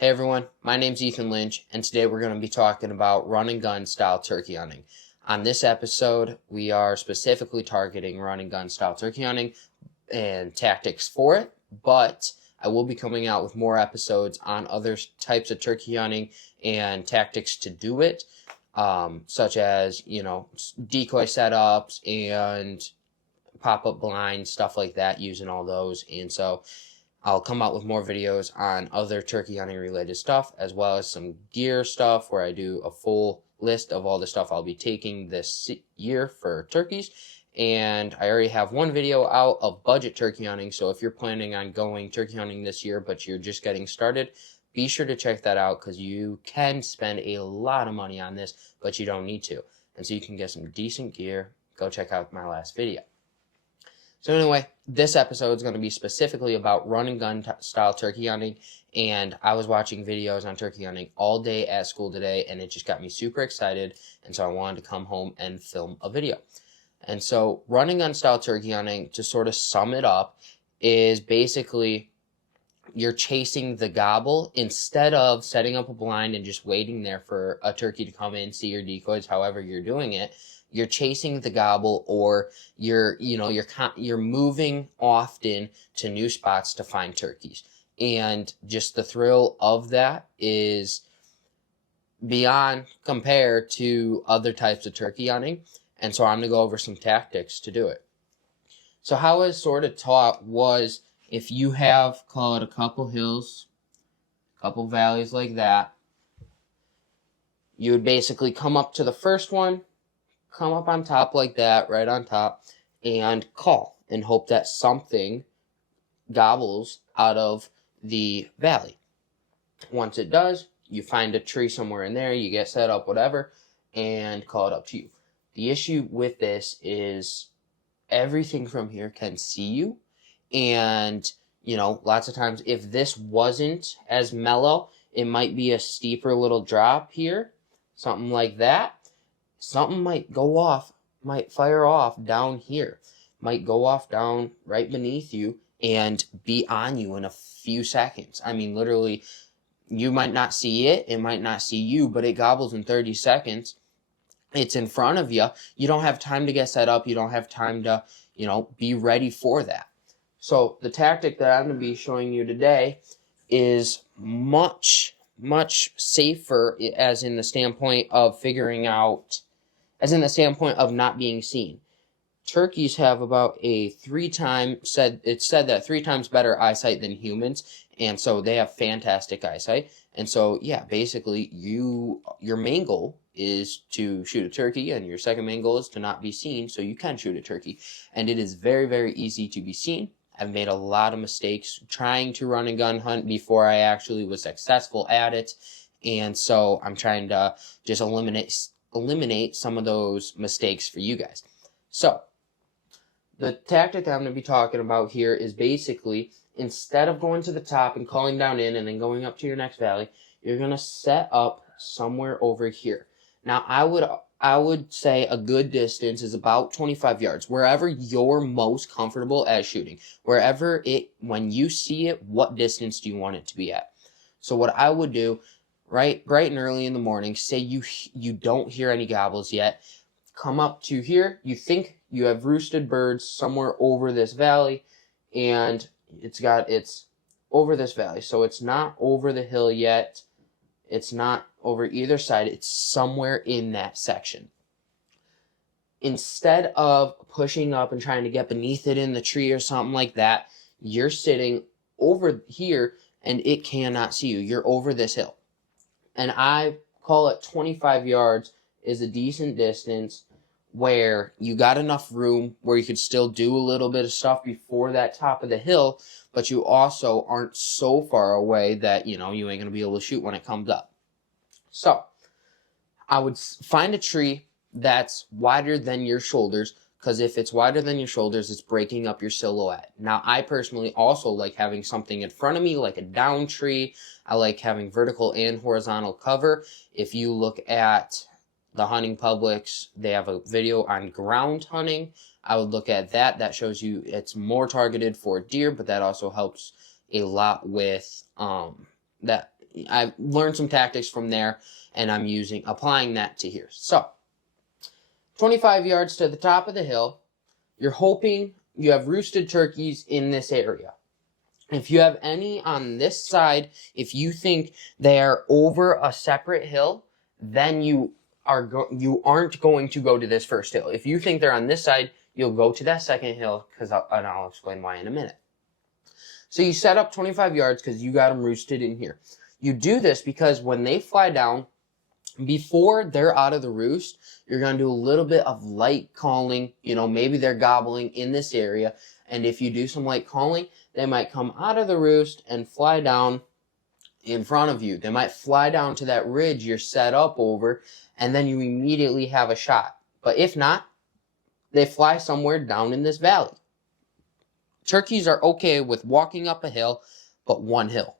Hey everyone, my name's Ethan Lynch, and today we're going to be talking about run and gun style turkey hunting. On this episode, we are specifically targeting run and gun style turkey hunting and tactics for it, but I will be coming out with more episodes on other types of turkey hunting and tactics to do it, such as, decoy setups and pop-up blinds, stuff like that, using all those. And so I'll come out with more videos on other turkey hunting related stuff, as well as some gear stuff where I do a full list of all the stuff I'll be taking this year for turkeys. And I already have one video out of budget turkey hunting, so if you're planning on going turkey hunting this year but you're just getting started, be sure to check that out, because you can spend a lot of money on this, but you don't need to. And so you can get some decent gear. Go check out my last video. So anyway, this episode is going to be specifically about run and gun style turkey hunting, and I was watching videos on turkey hunting all day at school today, and it just got me super excited, and so I wanted to come home and film a video. And so run and gun style turkey hunting, to sort of sum it up, is basically you're chasing the gobble instead of setting up a blind and just waiting there for a turkey to come in, see your decoys, however you're doing it. You're chasing the gobble, or you're moving often to new spots to find turkeys. And just the thrill of that is beyond compared to other types of turkey hunting. And so I'm going to go over some tactics to do it. So how I was sort of taught was, if you have, call it, a couple hills, a couple valleys like that, you would basically come up to the first one, come up on top like that, right on top, and call and hope that something gobbles out of the valley. Once it does, you find a tree somewhere in there, you get set up, whatever, and call it up to you. The issue with this is everything from here can see you, and lots of times if this wasn't as mellow, it might be a steeper little drop here, something like that. Something might go off, might fire off down here, might go off down right beneath you and be on you in a few seconds. I mean, literally, you might not see it, it might not see you, but it gobbles in 30 seconds. It's in front of you. You don't have time to get set up. You don't have time to, be ready for that. So the tactic that I'm going to be showing you today is much safer, as in the standpoint of not being seen. Turkeys have about a it's said that 3 times better eyesight than humans, and so they have fantastic eyesight. And so, yeah, basically, your main goal is to shoot a turkey, and your second main goal is to not be seen, so you can shoot a turkey. And it is very, very easy to be seen. I've made a lot of mistakes trying to run and gun hunt before I actually was successful at it, and so I'm trying to just eliminate some of those mistakes for you guys. So the tactic I'm going to be talking about here is basically, instead of going to the top and calling down in and then going up to your next valley, you're going to set up somewhere over here. Now I would say a good distance is about 25 yards, wherever you're most comfortable at shooting. When you see it, what distance do you want it to be at? So what I would do, right, bright and early in the morning, say you don't hear any gobbles yet, come up to here, you think you have roosted birds somewhere over this valley, and it's over this valley, so it's not over the hill yet, it's not over either side, it's somewhere in that section. Instead of pushing up and trying to get beneath it in the tree or something like that, you're sitting over here and it cannot see you. You're over this hill. And I call it 25 yards is a decent distance where you got enough room where you could still do a little bit of stuff before that top of the hill, but you also aren't so far away that, you ain't going to be able to shoot when it comes up. So I would find a tree that's wider than your shoulders, because if it's wider than your shoulders, it's breaking up your silhouette. Now, I personally also like having something in front of me, like a down tree. I like having vertical and horizontal cover. If you look at the hunting publics, they have a video on ground hunting. I would look at that. That shows you it's more targeted for deer, but that also helps a lot with that I've learned some tactics from there, and I'm applying that to here. So 25 yards to the top of the hill, you're hoping you have roosted turkeys in this area. If you have any on this side, if you think they are over a separate hill, then you aren't going to go to this first hill. If you think they're on this side, you'll go to that second hill, and I'll explain why in a minute. So you set up 25 yards because you got them roosted in here. You do this because when they fly down, before they're out of the roost, you're going to do a little bit of light calling. Maybe they're gobbling in this area. And if you do some light calling, they might come out of the roost and fly down in front of you. They might fly down to that ridge you're set up over, and then you immediately have a shot. But if not, they fly somewhere down in this valley. Turkeys are okay with walking up a hill, but one hill.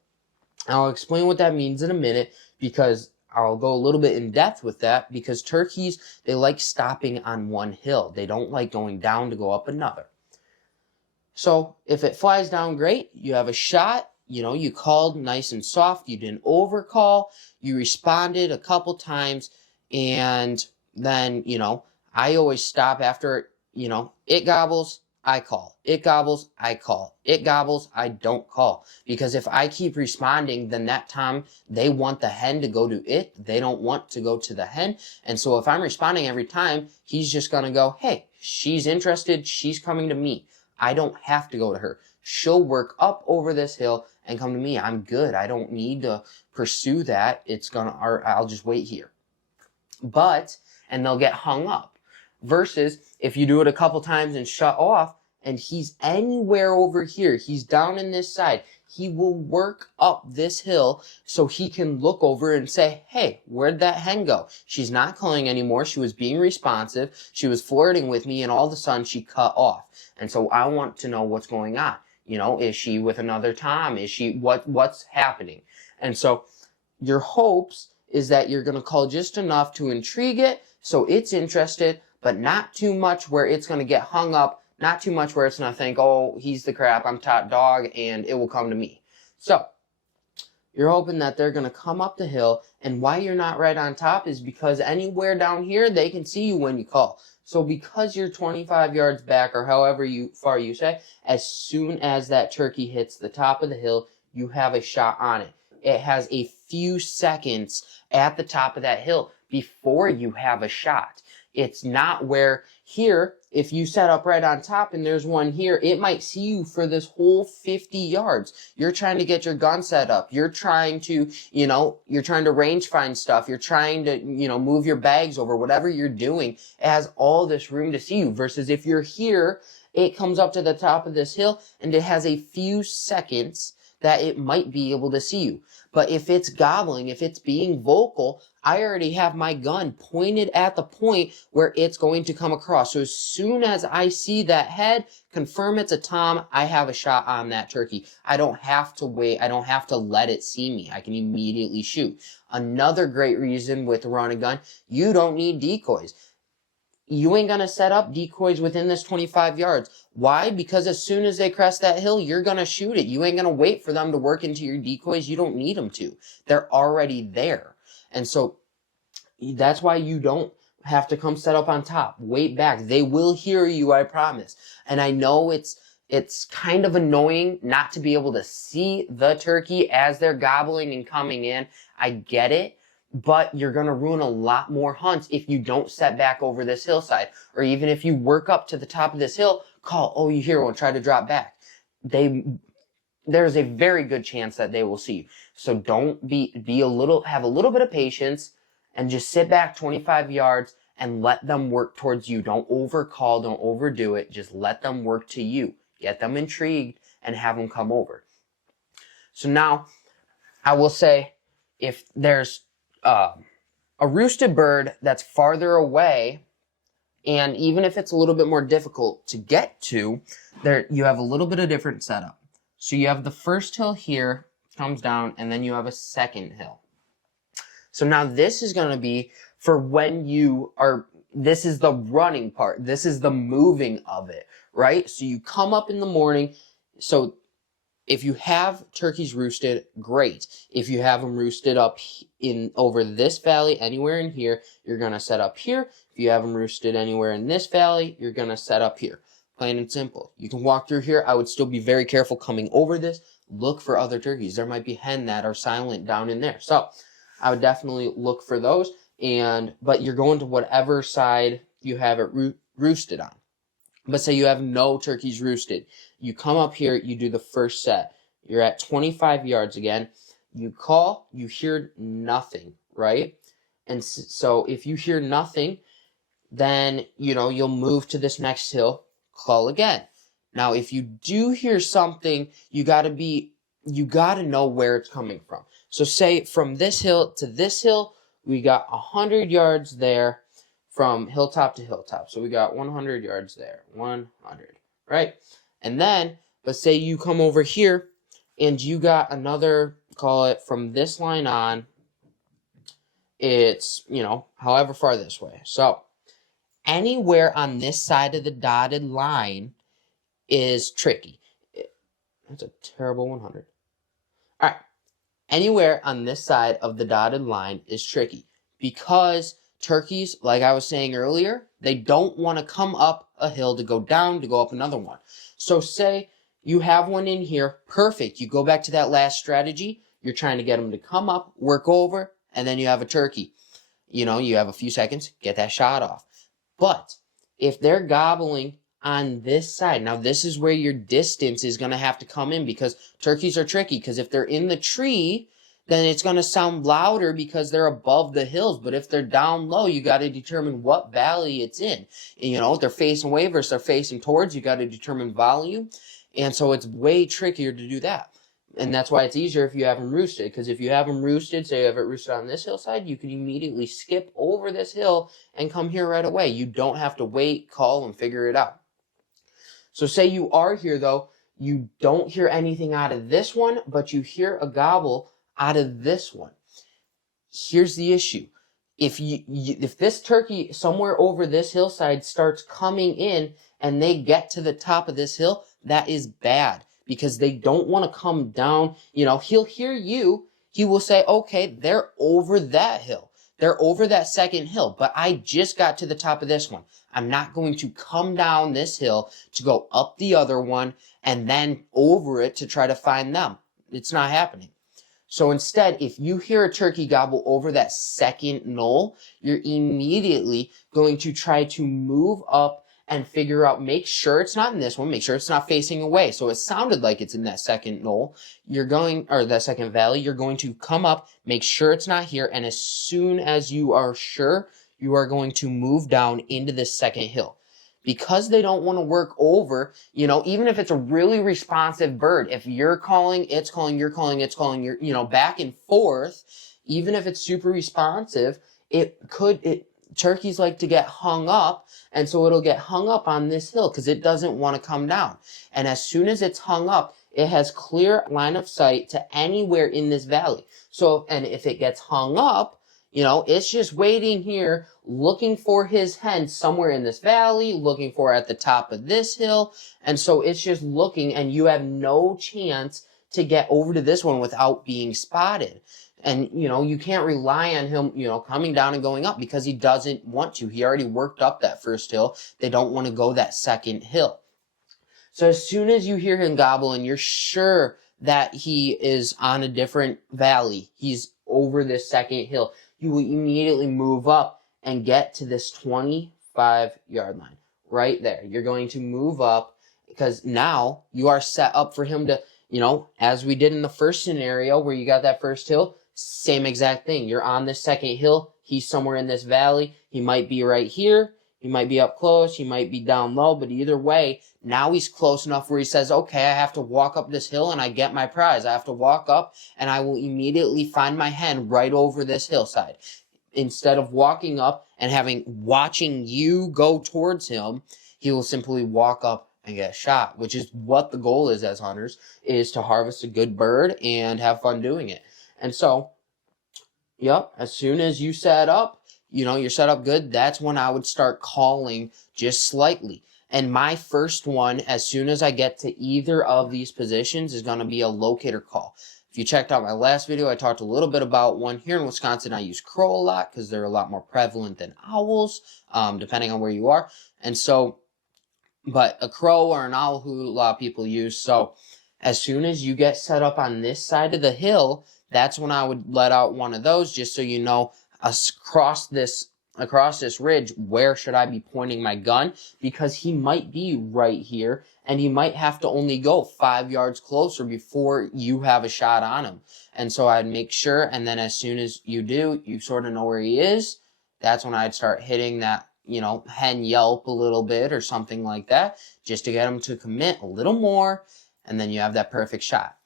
I'll explain what that means in a minute, because I'll go a little bit in depth with that, because turkeys, they like stopping on one hill. They don't like going down to go up another. So if it flies down, great. You have a shot. You called nice and soft. You didn't overcall. You responded a couple times. And then, I always stop after, it gobbles, I call. It gobbles, I call. It gobbles, I don't call. Because if I keep responding, then that time they want the hen to go to it. They don't want to go to the hen. And so if I'm responding every time, he's just going to go, hey, she's interested. She's coming to me. I don't have to go to her. She'll work up over this hill and come to me. I'm good. I don't need to pursue that. I'll just wait here. And they'll get hung up. Versus if you do it a couple times and shut off, and he's anywhere over here, he's down in this side, he will work up this hill so he can look over and say, hey, where'd that hen go? She's not calling anymore. She was being responsive. She was flirting with me, and all of a sudden she cut off. And so I want to know what's going on. Is she with another Tom? Is she, what's happening? And so your hopes is that you're going to call just enough to intrigue it so it's interested, but not too much where it's going to get hung up, not too much where it's going to think, oh, he's the crap, I'm top dog, and it will come to me. So you're hoping that they're going to come up the hill, and why you're not right on top is because anywhere down here, they can see you when you call. So because you're 25 yards back, or however far you say, as soon as that turkey hits the top of the hill, you have a shot on it. It has a few seconds at the top of that hill before you have a shot. It's not where here, if you set up right on top and there's one here, it might see you for this whole 50 yards. You're trying to get your gun set up. You're trying to, range find stuff. You're trying to, move your bags over, whatever you're doing. It has all this room to see you. Versus if you're here, it comes up to the top of this hill and it has a few seconds that it might be able to see you. But if it's gobbling, if it's being vocal, I already have my gun pointed at the point where it's going to come across. So as soon as I see that head, confirm it's a tom, I have a shot on that turkey. I don't have to wait. I don't have to let it see me. I can immediately shoot. Another great reason with run and gun, you don't need decoys. You ain't going to set up decoys within this 25 yards. Why? Because as soon as they crest that hill, you're going to shoot it. You ain't going to wait for them to work into your decoys. You don't need them to. They're already there. And so that's why you don't have to come set up on top. Wait back. They will hear you, I promise. And I know it's kind of annoying not to be able to see the turkey as they're gobbling and coming in. I get it. But you're going to ruin a lot more hunts if you don't set back over this hillside. Or even if you work up to the top of this hill, call, oh, you hear one, try to drop back. There's a very good chance that they will see you. So don't have a little bit of patience and just sit back 25 yards and let them work towards you. Don't overcall, don't overdo it. Just let them work to you. Get them intrigued and have them come over. So now I will say, if there's a roosted bird that's farther away, and even if it's a little bit more difficult to get to, there you have a little bit of different setup. So you have the first hill here, comes down, and then you have a second hill. So now this is going to be for when this is the running part. This is the moving of it, right? So you come up in the morning. So if you have turkeys roosted, great. If you have them roosted up in over this valley, anywhere in here, you're going to set up here. If you have them roosted anywhere in this valley, you're going to set up here. Plain and simple. You can walk through here. I would still be very careful coming over this. Look for other turkeys. There might be hen that are silent down in there. So I would definitely look for those. But you're going to whatever side you have it roosted on. But say you have no turkeys roosted. You come up here, you do the first set. You're at 25 yards again. You call, you hear nothing, right? And so if you hear nothing, then, you'll move to this next hill, call again. Now, if you do hear something, you got to know where it's coming from. So say from this hill to this hill, we got 100 yards there from hilltop to hilltop. So we got 100 yards there, 100, right? And then, but say you come over here and you got another, call it from this line on, it's, however far this way. So anywhere on this side of the dotted line is tricky. That's a terrible 100. All right. Anywhere on this side of the dotted line is tricky because turkeys, like I was saying earlier, they don't want to come up a hill to go down, to go up another one. So say you have one in here, perfect. You go back to that last strategy. You're trying to get them to come up, work over, and then you have a turkey. You have a few seconds, get that shot off. But if they're gobbling on this side, now this is where your distance is going to have to come in because turkeys are tricky because if they're in the tree, then it's going to sound louder because they're above the hills. But if they're down low, you got to determine what valley it's in. If they're facing away versus they're facing towards, you got to determine volume. And so it's way trickier to do that. And that's why it's easier if you have them roosted. Because if you have them roosted, say you have it roosted on this hillside, you can immediately skip over this hill and come here right away. You don't have to wait, call, and figure it out. So say you are here, though, you don't hear anything out of this one, but you hear a gobble out of this one. Here's the issue. If this turkey somewhere over this hillside starts coming in and they get to the top of this hill, that is bad because they don't want to come down. He'll hear you. He will say, okay, they're over that hill. They're over that second hill, but I just got to the top of this one. I'm not going to come down this hill to go up the other one and then over it to try to find them. It's not happening. So instead, if you hear a turkey gobble over that second knoll, you're immediately going to try to move up and figure out, make sure it's not in this one, make sure it's not facing away. So it sounded like it's in that second knoll. Or that second valley, you're going to come up, make sure it's not here, and as soon as you are sure, you are going to move down into this second hill. Because they don't want to work over, even if it's a really responsive bird, if you're calling, it's calling, you're calling, it's calling, you're, back and forth, even if it's super responsive, turkeys like to get hung up, and so it'll get hung up on this hill because it doesn't want to come down. And as soon as it's hung up, it has clear line of sight to anywhere in this valley. So, and if it gets hung up, it's just waiting here, looking for his hen somewhere in this valley, looking for at the top of this hill. And so it's just looking, and you have no chance to get over to this one without being spotted. And, you can't rely on him, coming down and going up because he doesn't want to. He already worked up that first hill. They don't want to go that second hill. So as soon as you hear him gobble and you're sure that he is on a different valley, he's over this second hill, you will immediately move up and get to this 25-yard line right there. You're going to move up because now you are set up for him to, as we did in the first scenario where you got that first hill, same exact thing. You're on this second hill. He's somewhere in this valley. He might be right here. He might be up close. He might be down low. But either way, now he's close enough where he says, okay, I have to walk up this hill and I get my prize. I have to walk up and I will immediately find my hen right over this hillside. Instead of walking up and watching you go towards him, he will simply walk up and get shot, which is what the goal is as hunters, is to harvest a good bird and have fun doing it. And so, as soon as you set up, you're set up good, that's when I would start calling just slightly. And my first one, as soon as I get to either of these positions, is going to be a locator call. If you checked out my last video, I talked a little bit about one. Here in Wisconsin, I use crow a lot because they're a lot more prevalent than owls, depending on where you are. And so, but a crow or an owl hoot, a lot of people use. So as soon as you get set up on this side of the hill, that's when I would let out one of those, just so you know, across this ridge, where should I be pointing my gun? Because he might be right here, and he might have to only go 5 yards closer before you have a shot on him. And so I'd make sure, and then as soon as you do, you sort of know where he is. That's when I'd start hitting that, you know, hen yelp a little bit or something like that, just to get him to commit a little more, and then you have that perfect shot.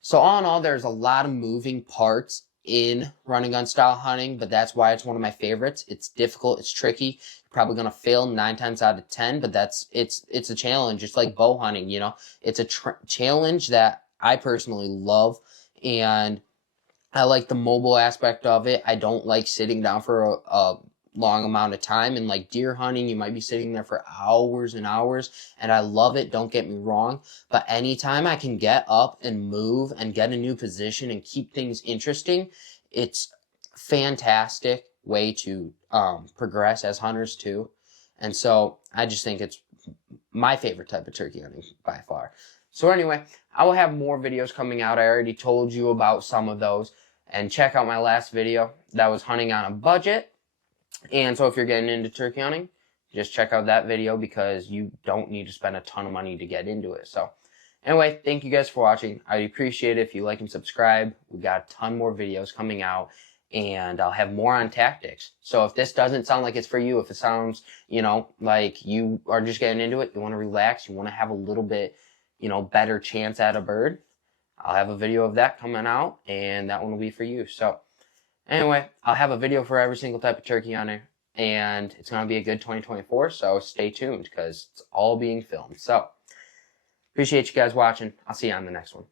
So all in all, there's a lot of moving parts in run and gun style hunting, but that's why it's one of my favorites. It's difficult, it's tricky. You're probably gonna fail 9 times out of 10, but it's a challenge, just like bow hunting. You know, it's a challenge that I personally love, and I like the mobile aspect of it. I don't like sitting down for a long amount of time. And like deer hunting, you might be sitting there for hours and hours, and I love it, don't get me wrong, but anytime I can get up and move and get a new position and keep things interesting, it's fantastic way to progress as hunters too. And so I just think it's my favorite type of turkey hunting by far. So anyway, I will have more videos coming out. I already told you about some of those, and check out my last video that was hunting on a budget. And so if you're getting into turkey hunting, just check out that video, because you don't need to spend a ton of money to get into it. So anyway, thank you guys for watching. I'd appreciate it if you like and subscribe. We got a ton more videos coming out, and I'll have more on tactics. So if this doesn't sound like it's for you, if it sounds, you know, like you are just getting into it, you want to relax, you want to have a little bit, you know, better chance at a bird, I'll have a video of that coming out, and that one will be for you. So anyway, I'll have a video for every single type of turkey hunter, and it's going to be a good 2024, so stay tuned, because it's all being filmed. So, appreciate you guys watching. I'll see you on the next one.